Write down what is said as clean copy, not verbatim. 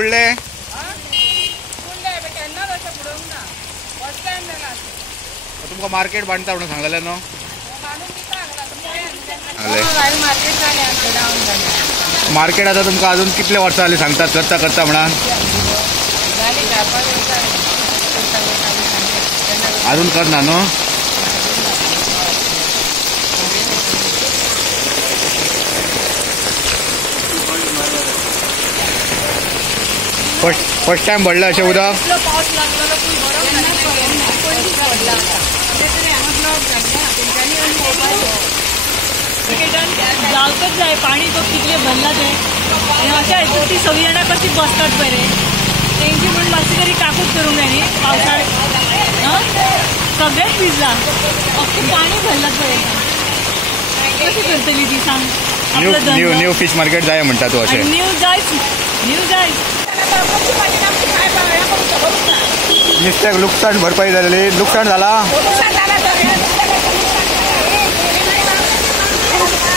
फुडले तुमका मार्केट बांधता म्हणून सांगलेलं न्हू मार्केट आता तुमका अजून कितले वर्षा जाली सांगतात करता करता म्हणा अजून करना न्हू फर्स्ट टाइम भरलं असे उदक जावतच जाय पाणी तो कितले भरला ते अशा हातून ती सगळी जाणां कशी बसतात पळय तेंची म्हणून मातशी तरी काकूच करूंक जाय न्ही पावसाळ्यात सगळेच भिजला अख्खें पाणी भरला पळय कशी करतली ती सांग न्यू फिश मार्केट जाय म्हणटा तू अशें न्यू जायच नुस्त्याक लुकसाण भरपाई जालेली लुकसाण जाला